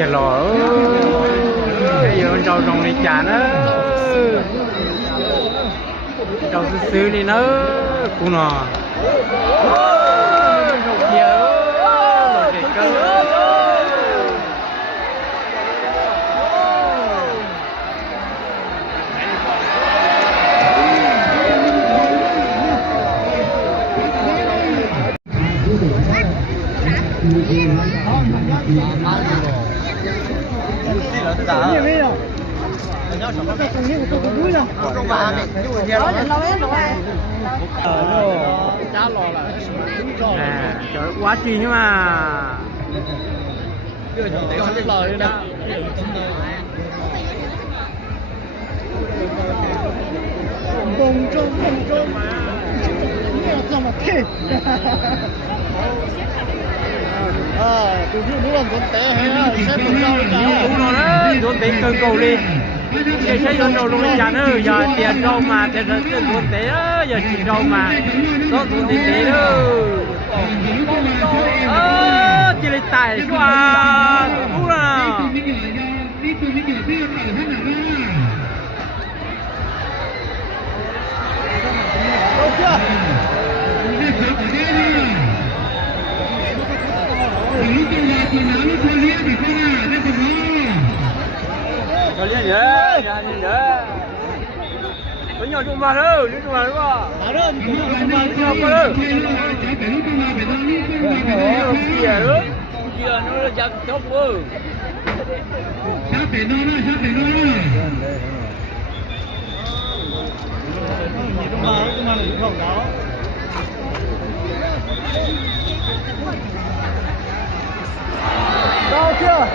ขียนรอเดี๋ยวเราลงในจานเราซื้อนี่เนอะกูเนาะเราเขียวเด็กก็你也没有。你要什么？这东西我都不会了。中吧，就我天了。加老了，就挖地嘛。这就是老人的。梦中，你要这么配？tụi nó còn tệ hay sẽ tụi nó đó tụi tệ cơ cầu đi cái sẽ cho đâu luôn nhà nữa giờ tiền đâu mà tiền là tụi tệ đó giờ chỉ đâu mà đó tụi tệ đó chỉ là tài chứ à đúng nào đâu chưa cho liên nhớ với nhau chung vào đâu chứ chung vào đúng không vào đâu chung vào đâu kia nữa kia nó là chặt chóc quá sao phải nó mà không đó đâu chưa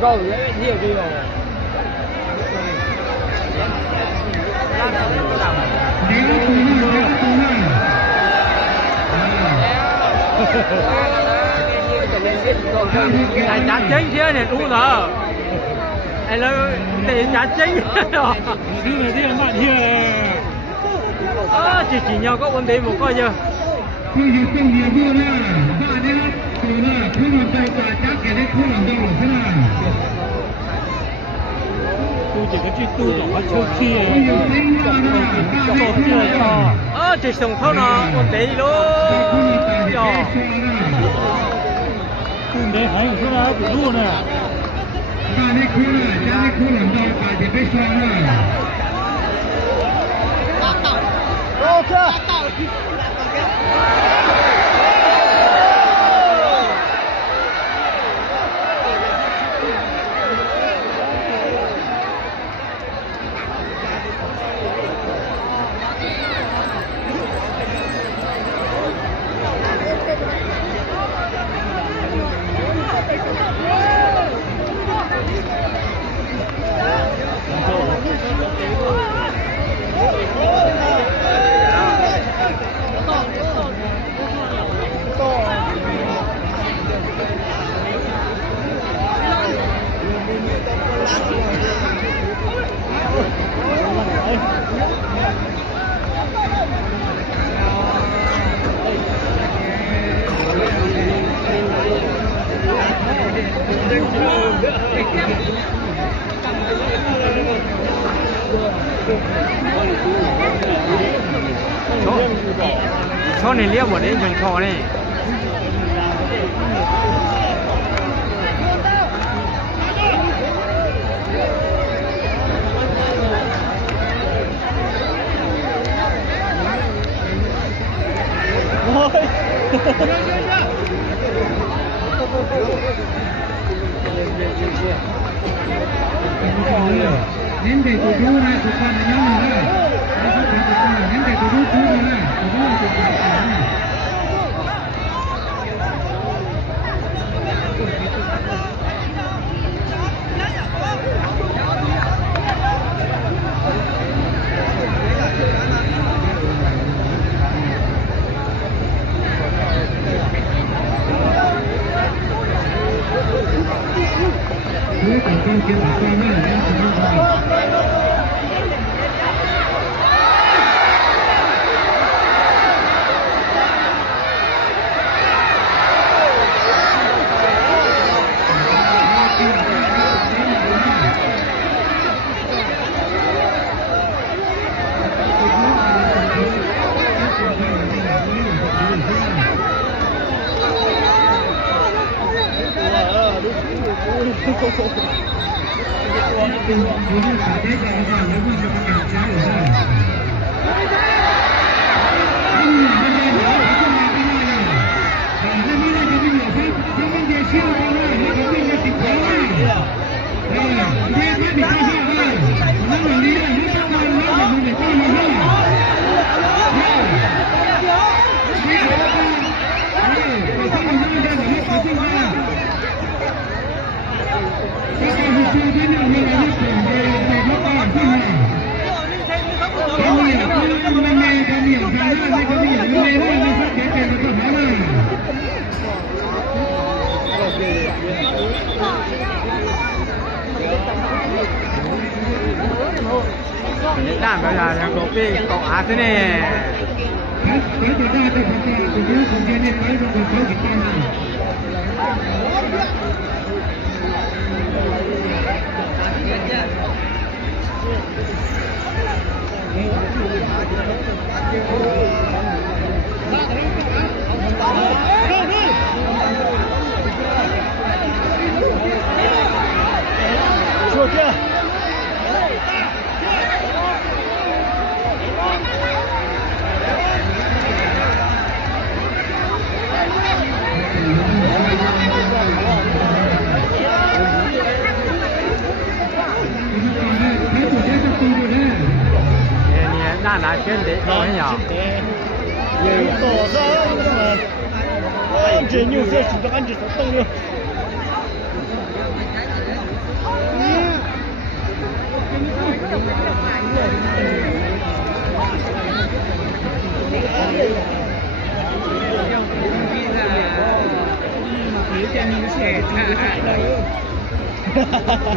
Go nhiều đi rồi. Này trả chính chứ này đúng rồi. Này là để trả chính rồi. Chỉ nhau có vấn đề một coi chưa.这个去杜总和秋气，这上头呢，我得咯，哟，你还有说还不录呢？家里哭了，到把这被刷了。到车。chó này liếc một đến chân chó này Niente tu dura tu con nhau nữa. Niente tu dura nữa. Tu dura tu con. Hãy subscribe cho kênh Ghiền Mì Gõ để không bỏ lỡ những video hấp dẫn. Đàn bây giờ là cậu đi cậu á thế này.拿钱的多呀！有多少安全有些许多安全活动了。有点明显，哈哈哈。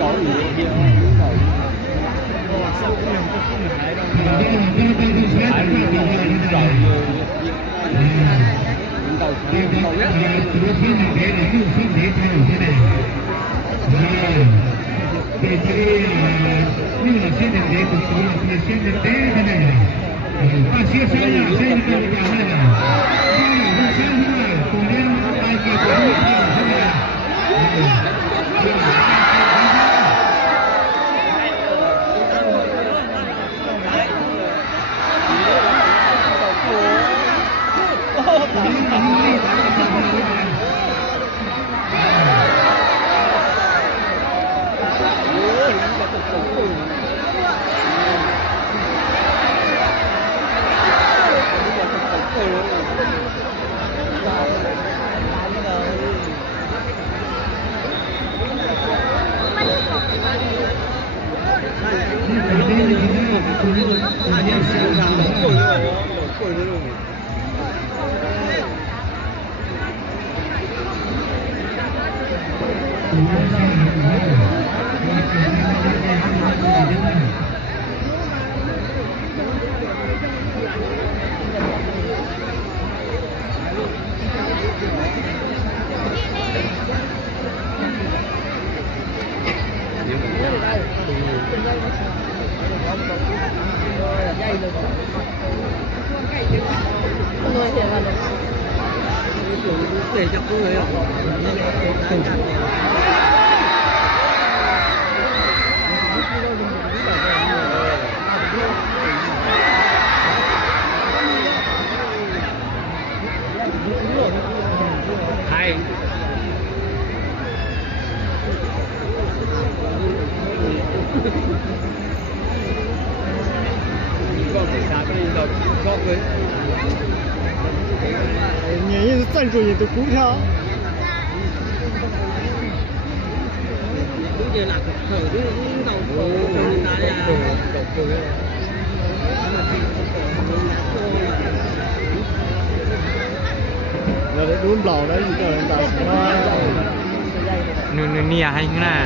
Có gì 昨天那边的6分没跑回来。在这里6现在的都多了，现在的呢，先生呀，现在都干嘛呢？先生啊，昨天还给我年夜是赞助你的股票。我的轮老了，一个人打什么？เนี่ยให้ข้างหน้า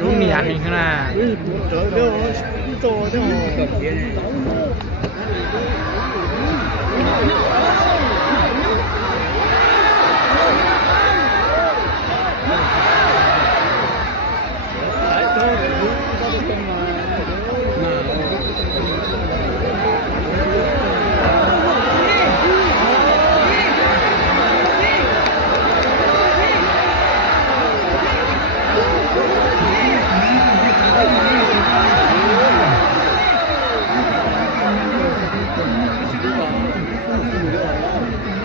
ลูกเนี่ยให้ข้างหน้า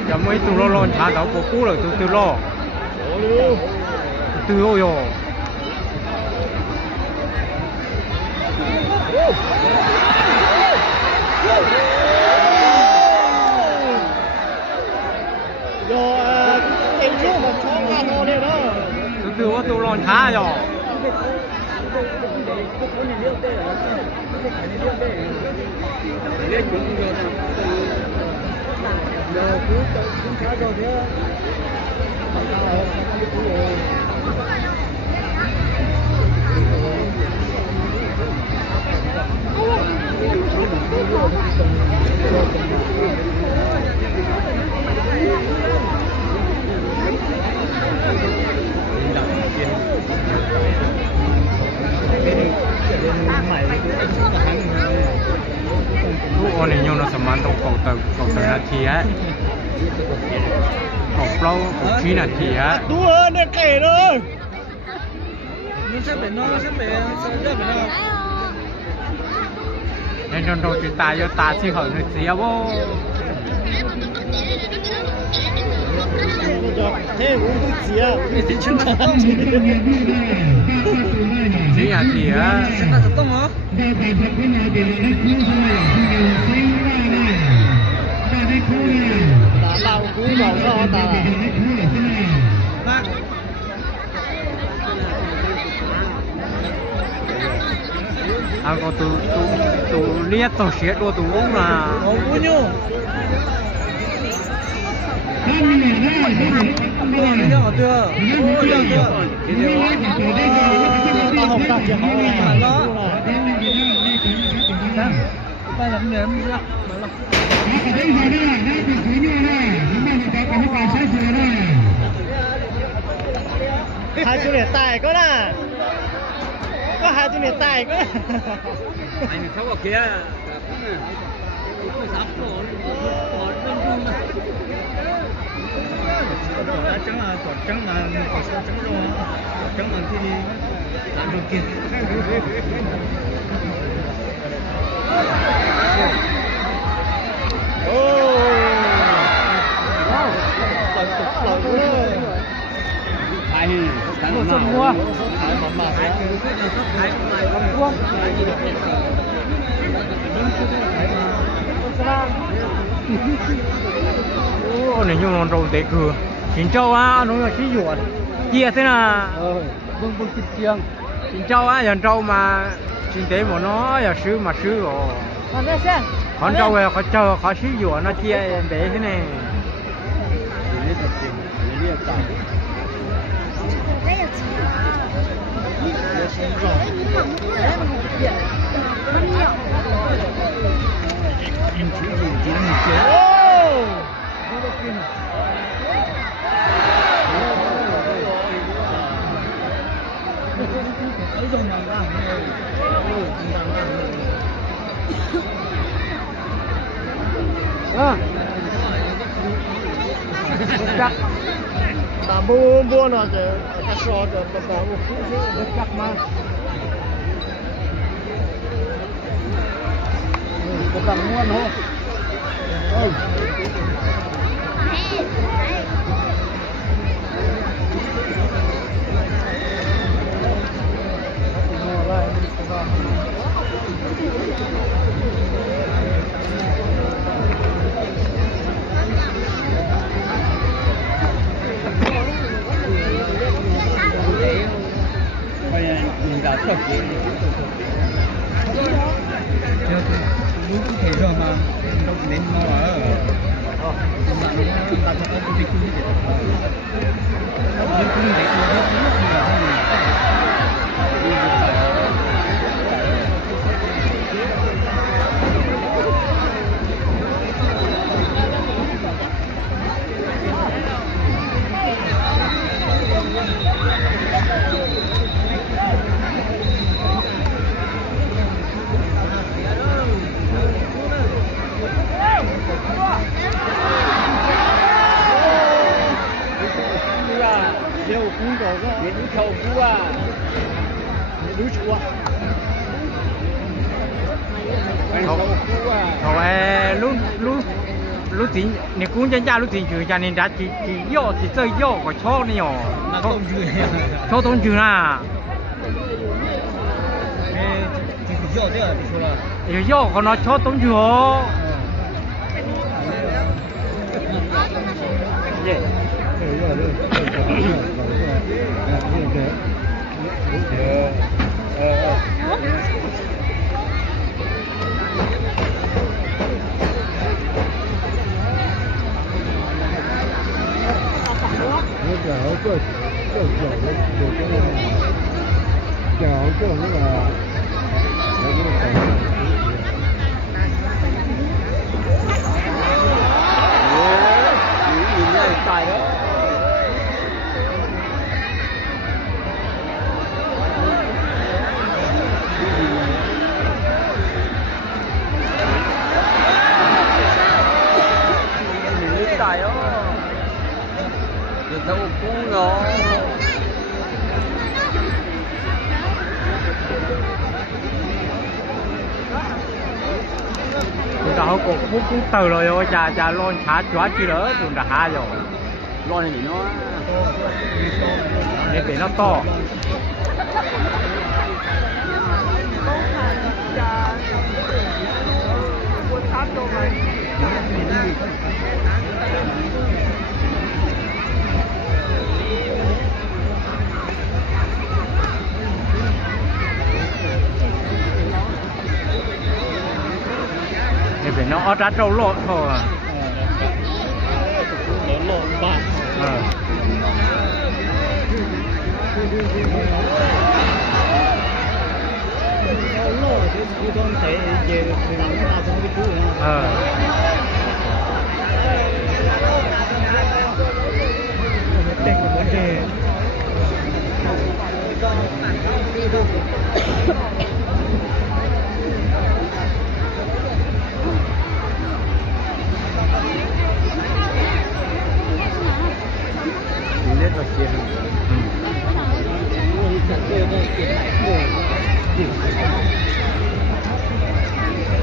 ยังไม่ตัวร้อนช้าเราปกู้เลยตัวร้อนตัวโยตัวว่าตัวร้อนช้าหรอ ลูกอันนี้ยังสมานต้องของนาทีฮะของเราชี้นาทีฮะ ดูเนี่ยไก่เลย มันsẽ phải no sẽ phải rất phải no ในโดนจิตายตาที่เขาเสียบ่ เฮ้ยผม都急啊你得吃那个冻ชี้นาทีฮะ 吃那个冻哦打老古老少打那ก็ตูเลียดตัวเสียตัวตูลุ้งนะ 我不牛你好对啊对啊大红大姐好了办什么人不知道还就得带个呢ก็หาจุดเนี่ยตายก็ ไอ้นี่เขาบอกเกียร์ซับโหนโหนเป็นดุงนะจังอ่ะจังมันก็จังรู้จังมันที่นี่ร้านกินโอ้ว้าวหล่อเลยไอ้หมดสมบัติขายหมาๆแล้วลำพวงโอ้นี่ยังนอนเด็กคือชินเจ้าอ่ะน้องชี้หยวนเกียร์สินะเบิ่งกินเตียงชินเจ้าอ่ะยันเจ้ามาชินเต๋หมดเนาะอย่าซื้อมาซื้ออ๋อคนได้เส้นคนเจ้าเขาชี้หยวนนะเกียร์เต๋สิเนี่ยนี่จริงนี่เรียกต่าง没有钱啊！你忙不过来，没有。打波呢，这他说的不到我哭去，我干嘛？我干嘛呢？特别如果可以说嘛都没么玩儿大家都不必注意的跳舞啊，撸球啊，头哎，撸tiền，你估真假撸tiền trừ cho nên đã chỉ yo chỉ chơi yo của chó này哦，chó东trừ啦，就是要这样你说了，有yo của nó chó东trừ哦。เ大哦，有豆腐咯。chúng ta họ cũng từ rồi cha lon chả chóa chứ nữa chúng ta há rồi lon này nó để nó to để nó ót ra trâu lộn thôi à. lộn bạc. Lộn thì cứ không thấy về mình nào không biết cũ nữa. Tên của vấn đề.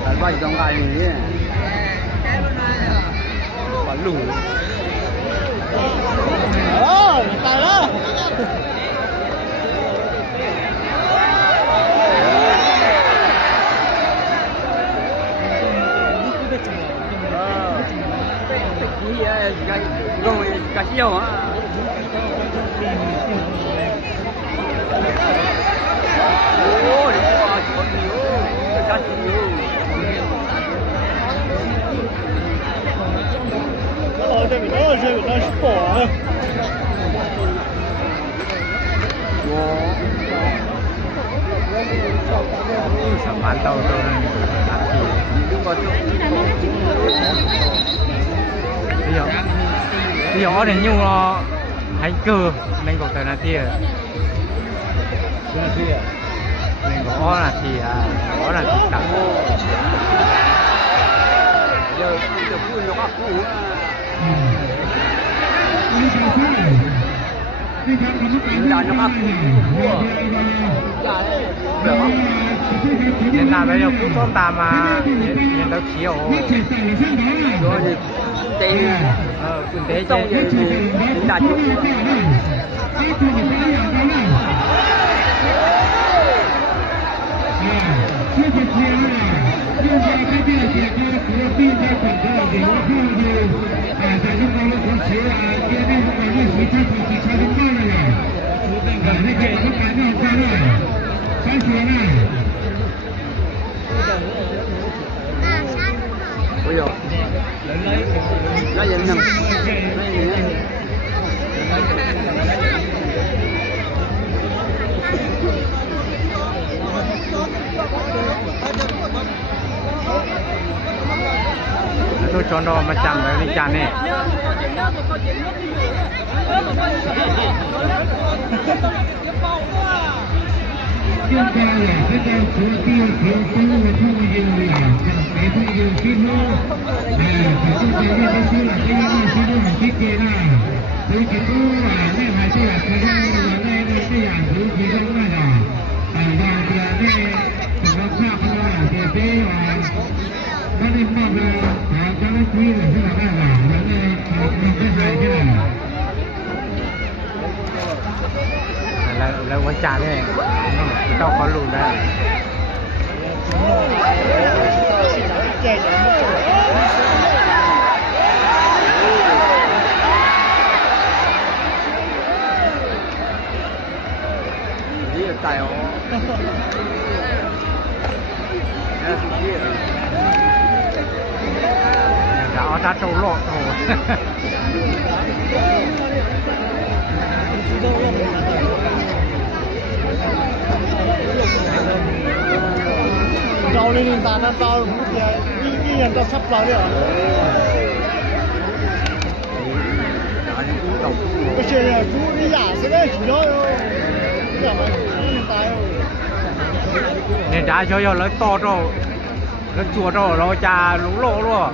Tại bao trong cái này quả lù tài đó cái siêu á ôi quá con nhiều cái siêu这个是宝啊sắm bán tàu tôi bây giờ ở đây nhung nó hay cơ nên có thể là tia nên có là thì có là thì tặng giờ vui nó có cũ nên là bây giờ cũng tôm tạm mà nhìn đâu chiều rồi thì kinh tế trong cái chúng ta chụp bây giờ nó dần dần tôi cho nó mà chạm đấy đi chạm này现在呀，这个国际评分的通用呀，每通用记录，可是在这个书了，这个记录很积极啦。有几多啊？那还是啊，可能那是呀，有几多那个，那怎么看不到啊？这边啊，那你那个咱们规的是那个，那这还是。là quan trọng đấy tao có lùn đấy đi được tài không đã ra trâu lọt rồi trâu lên ta nó trâu như là trâu sắp trâu đấy à cái chuyện này chú đi giả sẽ đấy chỉ đó giả mà tài nên đã cho nó to rồi nó chùa rồi nó trà lú lộ luôn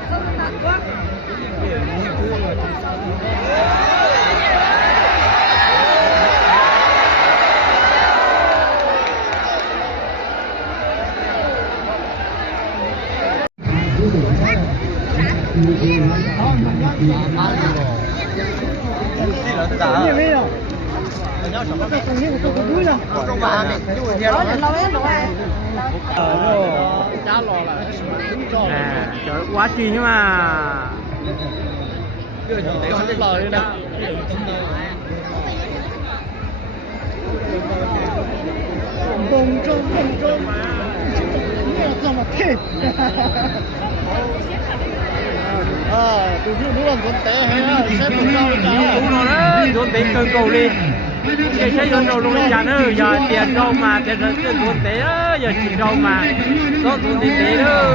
你没有？这东西我都不会了。加老了，就挖井嘛。老人了。风筝，你要怎么配？tôi biết muốn làm té hay là sẽ không sao cả. Đúng rồi đó, chuẩn bị cơ cầu lên. Cái xe dẫn đầu luôn nhà nữa, giờ tiền đâu mà tiền rất là chuẩn tế đó, giờ chỉ đâu mà có chuẩn bị tế đó.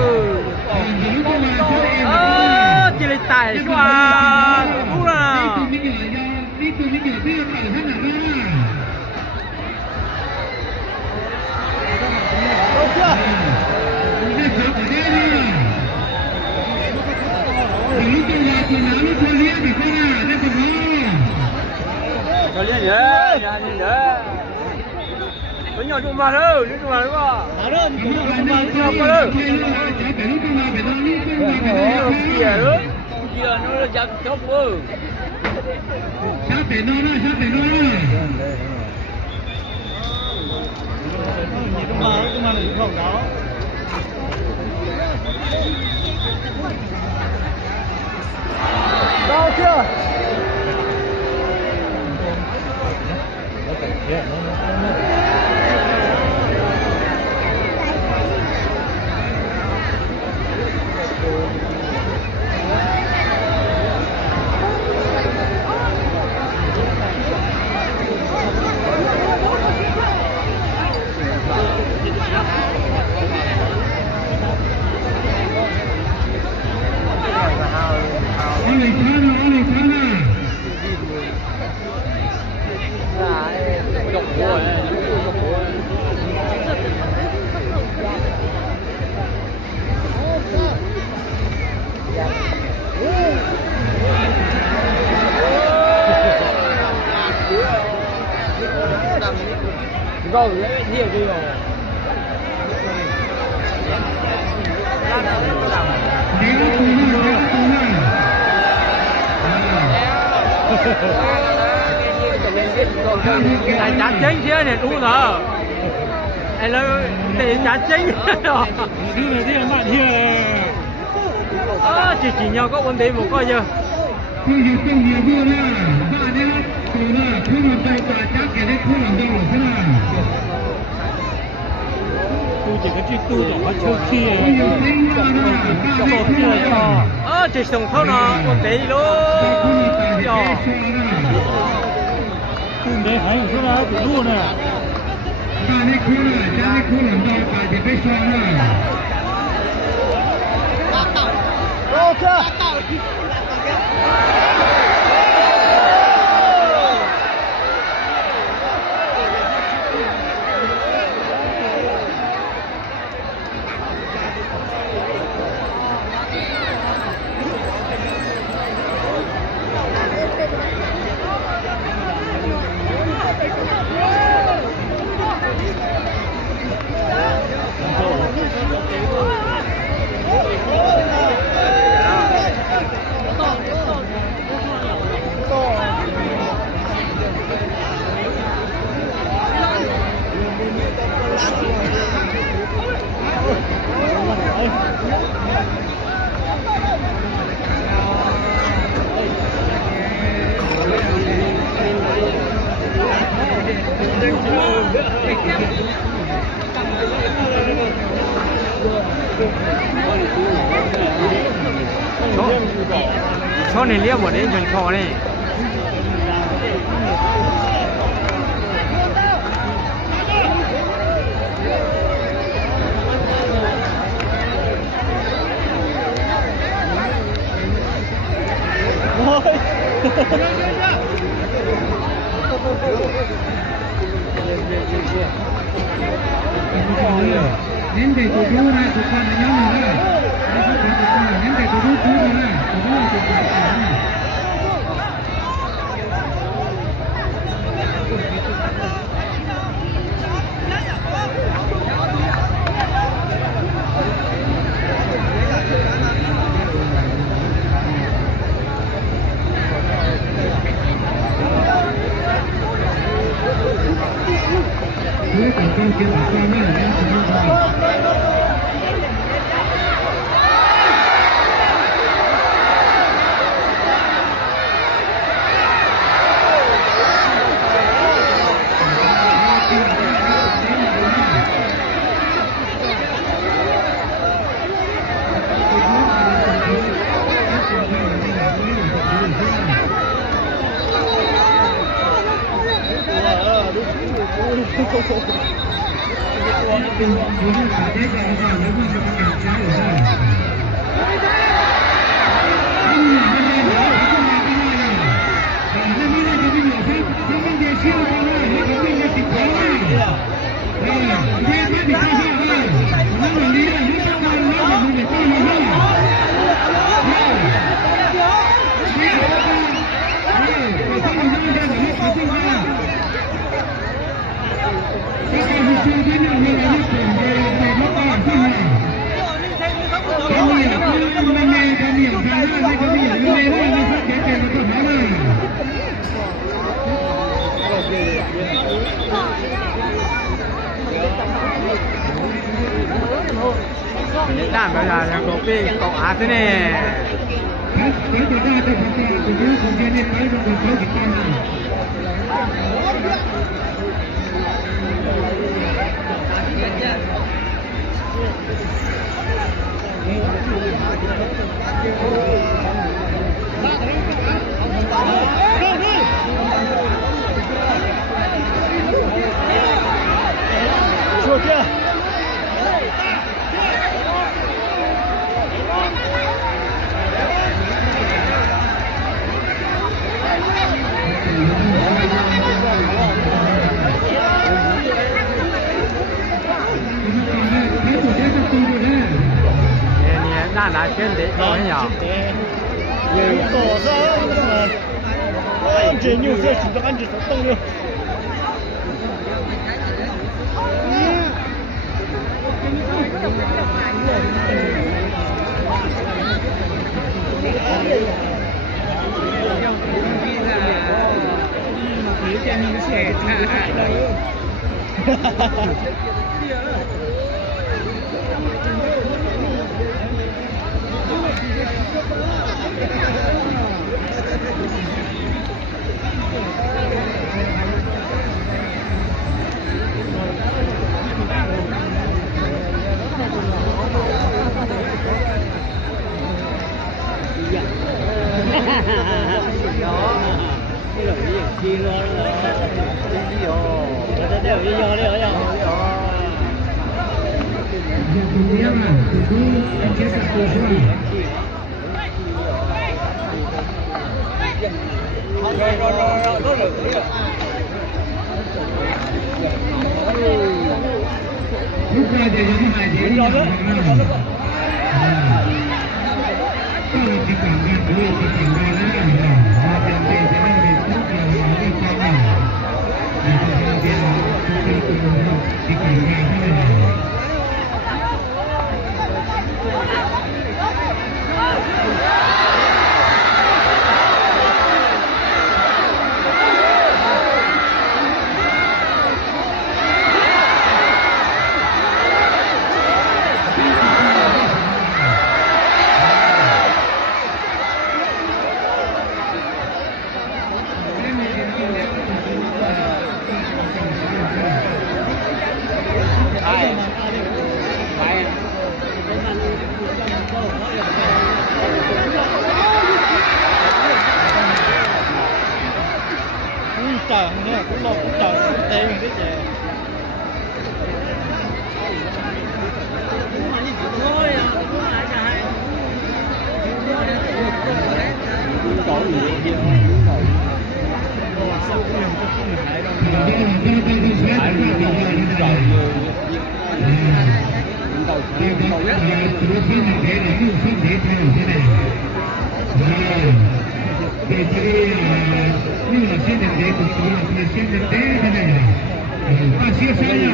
Chỉ lấy tài cho à, đúng nào. Đâu chưa? Cho liên nhớ, nhà đi nhớ. Với nhau chung mà đâu, chung mà đúng không? Đó đó, chung mà nhau mà đâu. Kia đó, kia nó là chặt chóc quá. Sao để nó đó, sao để nó đó. chung mà được không đó. Đâu chưa? Rồi, nhiều đi rồi. Tại trả chính chứ này đúng rồi. Anh là để trả chính rồi. Chỉ nhau có vấn đề một coi chưa. chỉ có chiếc tu cho châu kia chỉ sống thâu nó vấn đề luôn rồi cùng đấy hay số đó của luôn nè ok cho nên liếc một đến chân kho này Nende kudura tukana nyama na nende kudura tukana que pasó a ver, Đàn bây giờ là cậu bị cậu á thế này. Chua kia. Đàn là trên để nói nhỉ? Tổ ra anh chị nhiều xe chỉ cho anh chị tông luôn. Trời nha, cũng lo cũng trời tiền cái gì. Así es,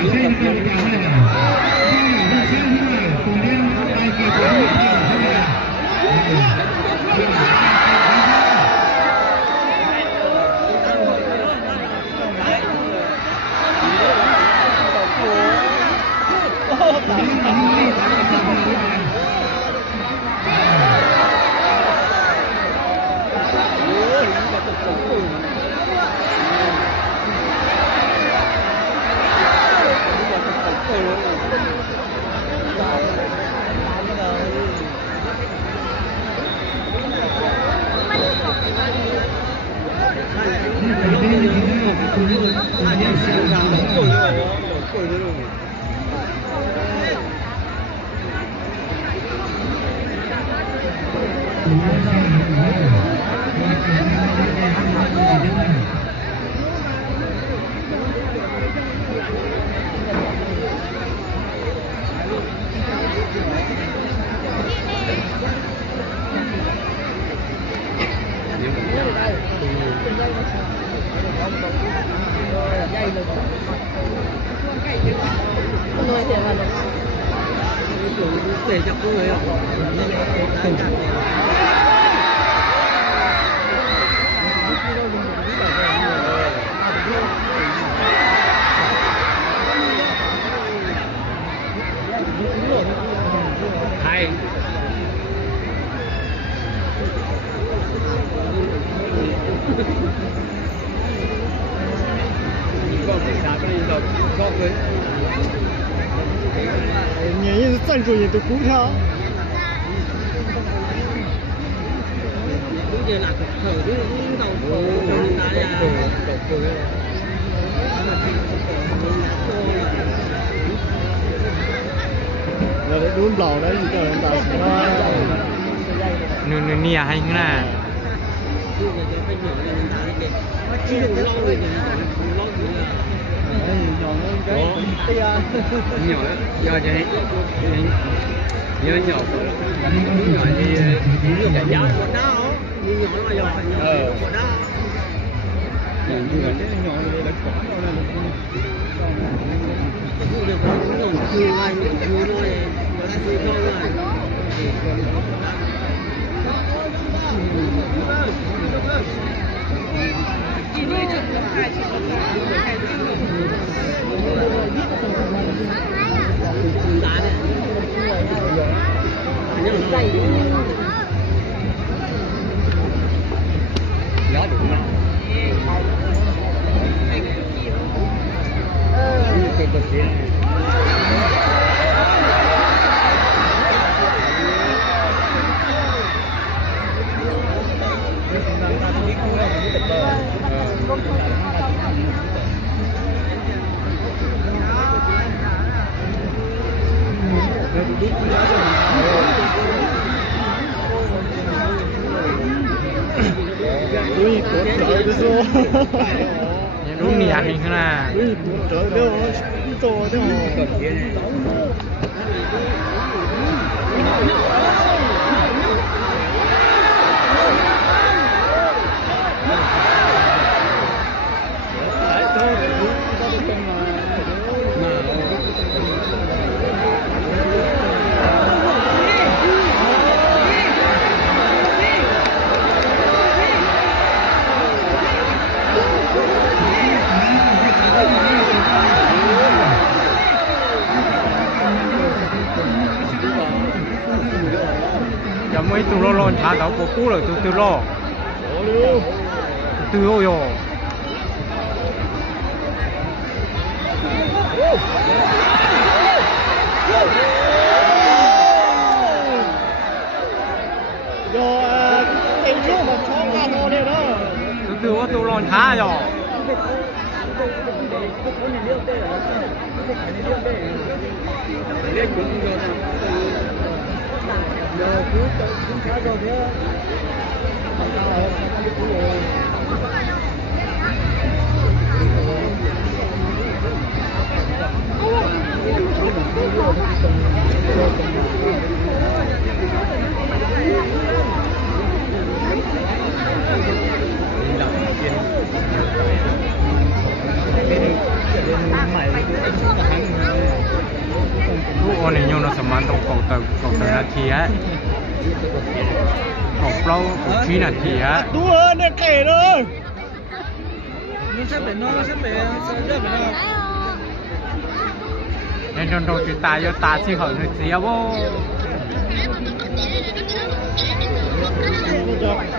年也是赞助也都股票。我的轮老了，一个人打什么？นี่ให้ข้างหน้ารู้นี่ให้ข้างหน้ายังไม่ตัวร้อนช้าเราก็กู้เลยตัวร้อนตัวโยเอ็งช่วงแบบช่องงานโอเนี่ยนะตัวว่าตัวร้อนช้าหรอỦa này nhau nó sắm ăn trong cầu tờ là thì á cầu lâu cầu trí là thì á đúng rồi này kể rồi nó sắp để nó rất là nên trong đầu thì ta chỉ hỏi được gì vô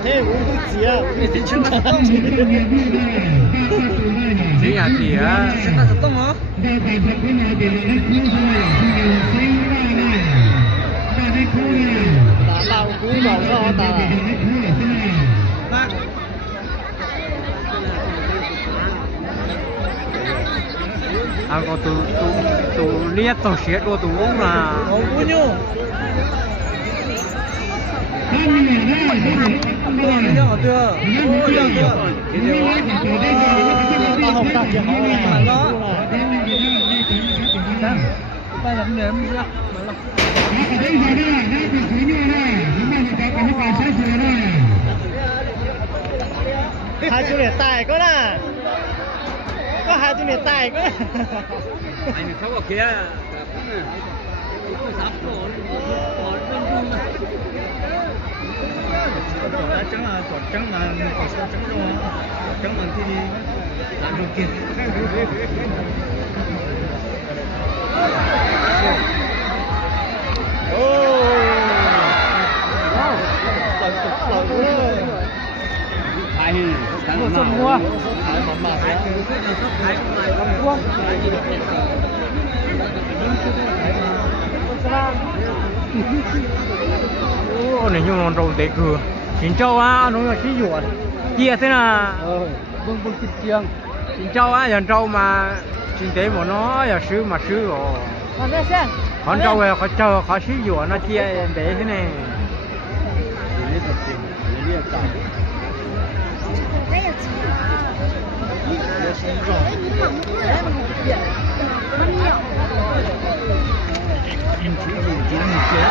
thế uống cái gì à thì chân là tông gì à thì á chân là tông hả ta lao cú vào sao ta 啊个都列都写多都弄啦。好姑娘，这样对啊，这样对啊，大红大姐好了，办什么人不知道，完了。hai chú này tài có nè, có hai chú này tài có nè. Anh không có kia, trắng là trắng rồi, trắng bằng thì làm được kia. Một sân mua. Ô này nhưng nó tế cửa. Xin chào á, nó là cái ruột. Kia thế nào? Vâng kịp chiêng. Xin chào á, dần trâu mà xin tế mà nó là sư mà sư rồi. Còn đây xem. Con trâu là có trâu có sư ruột nó chia để thế này. Đây là chị. Đấy, những mỏng thôi. Đấy, mình một biển. Nó nhiều.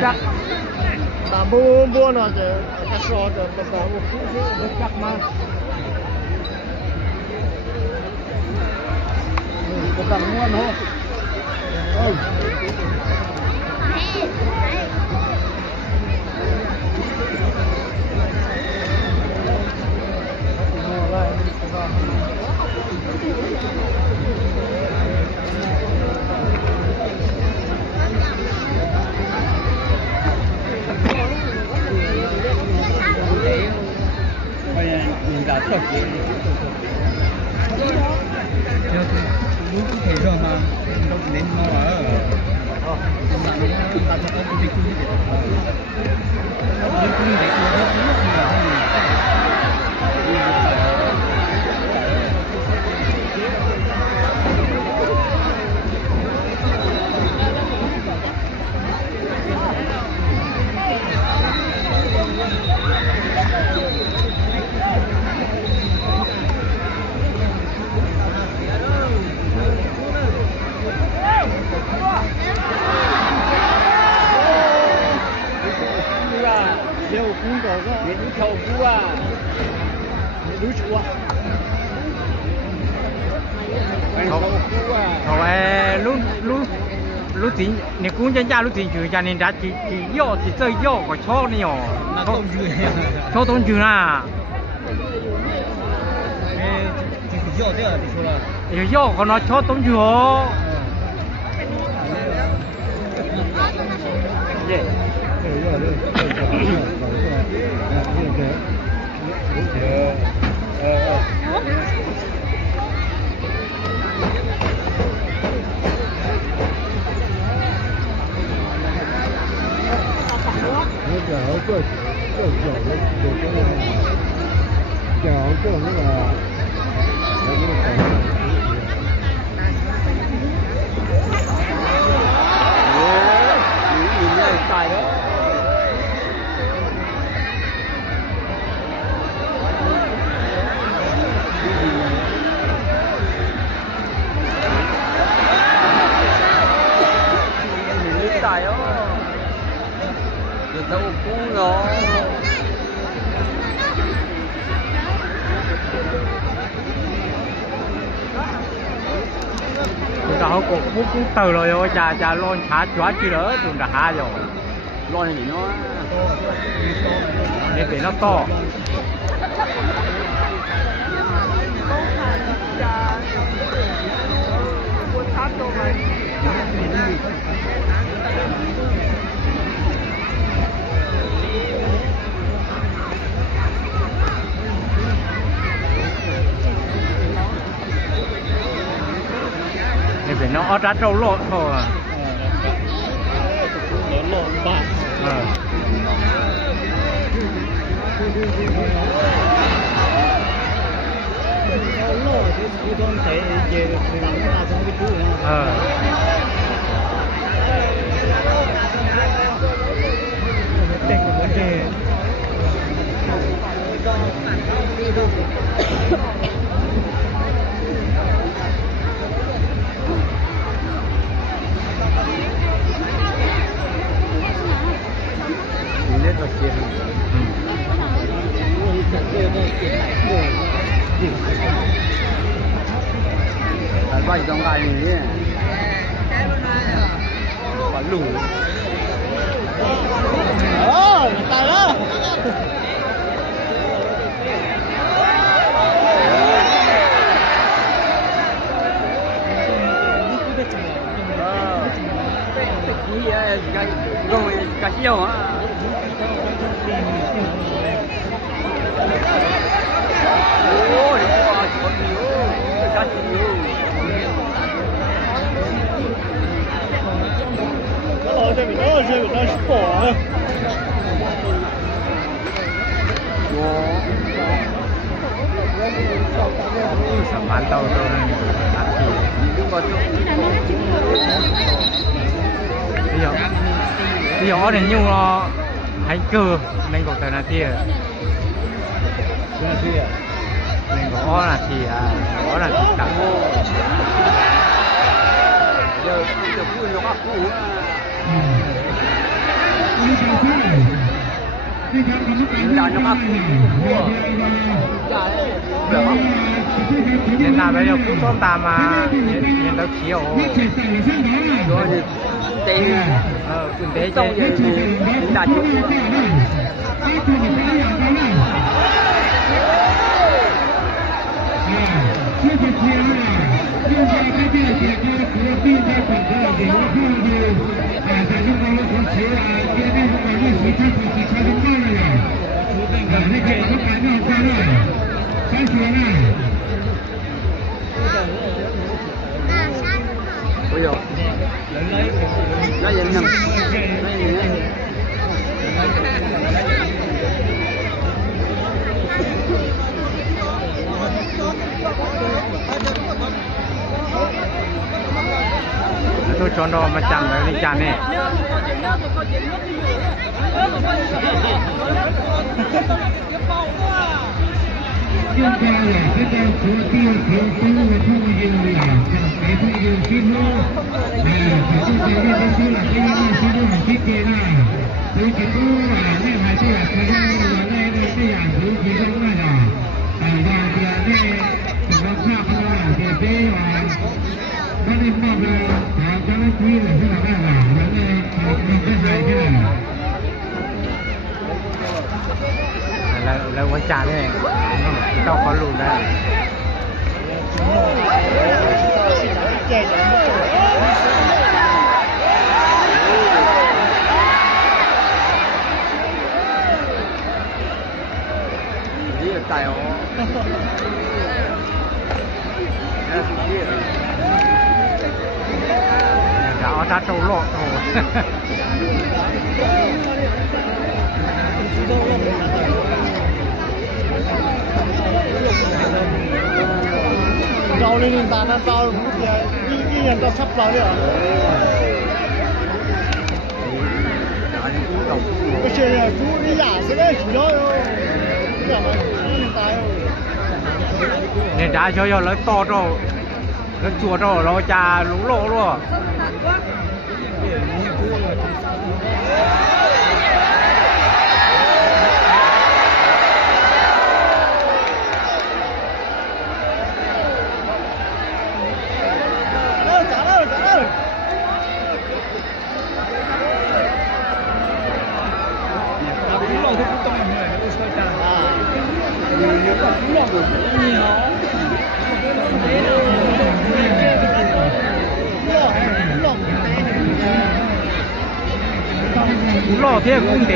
Chắc Bà mua nó thì ta so cho bà mua rất chắc mà. Có cần mua nó. Mình đã thật vậy. Lúc thể rồi mà đâu đến nó ở ta cho có đi chung đi. Nhưng cũng để lúc thì nếu cũng chân cha lúc thì chữ cha nên đã chỉ yo chỉ chơi yo của chó này nhỏ chó tông chữ na yo của nó chó tông chữ hó họ cũng từ rồi chà lon thả chóa chi nữa tụi đã hạ rồi lon này nó để nó to อดัดโตโลโตอ่ะ โลบ้า โลที่ผู้ต้องใช้เจอในหน้าตรงที่ผู้เด็กเหมือนเดิมนี่ก็เสียว่าอยู่ตรงกลางนี่ว่าลุงตายแล้ว这个是宝啊！สมานเตาตัวนั้นอัดทีbây giờ ở đây nhiều nó hay cơ nên có thể là tia nên có là thì có là tất cả giờ vui nó có cũ nên là bây giờ cũng tóm tạm mà nhìn tao chiều rồi thì tiền kinh tế trong chứ thì đạt chút bây giờ nó dần dần tôi chọn đồ mà chặn rồi đi chặn nè现在呀，这个国际投资的通用呀，在通用之后，可是在这个说了，这个是都很积极啦。所以说啊，那还是呀，可能那是呀，尤其是那个，大家呢，怎么看好啊？这边啊，他的那个咱们规了是哪个啦？人家你这还是。แล้วว่าจ่าเนี่ยต้องขอรู้ได้นี่ใจอ๋อจะเอาท่าโตโลกโต招零零三那招一人都差不着了。而且呀，猪你压实在需要哟，干嘛零大哟？เนี่ยจ่าช่วยแล้วต่อโตแล้วจั่วโตเราจะรู้โลด้วย古老天宫的。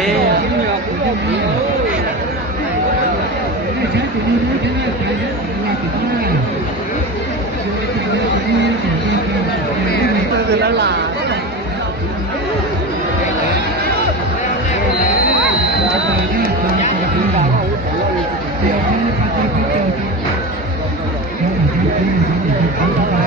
Thank you. Thank you.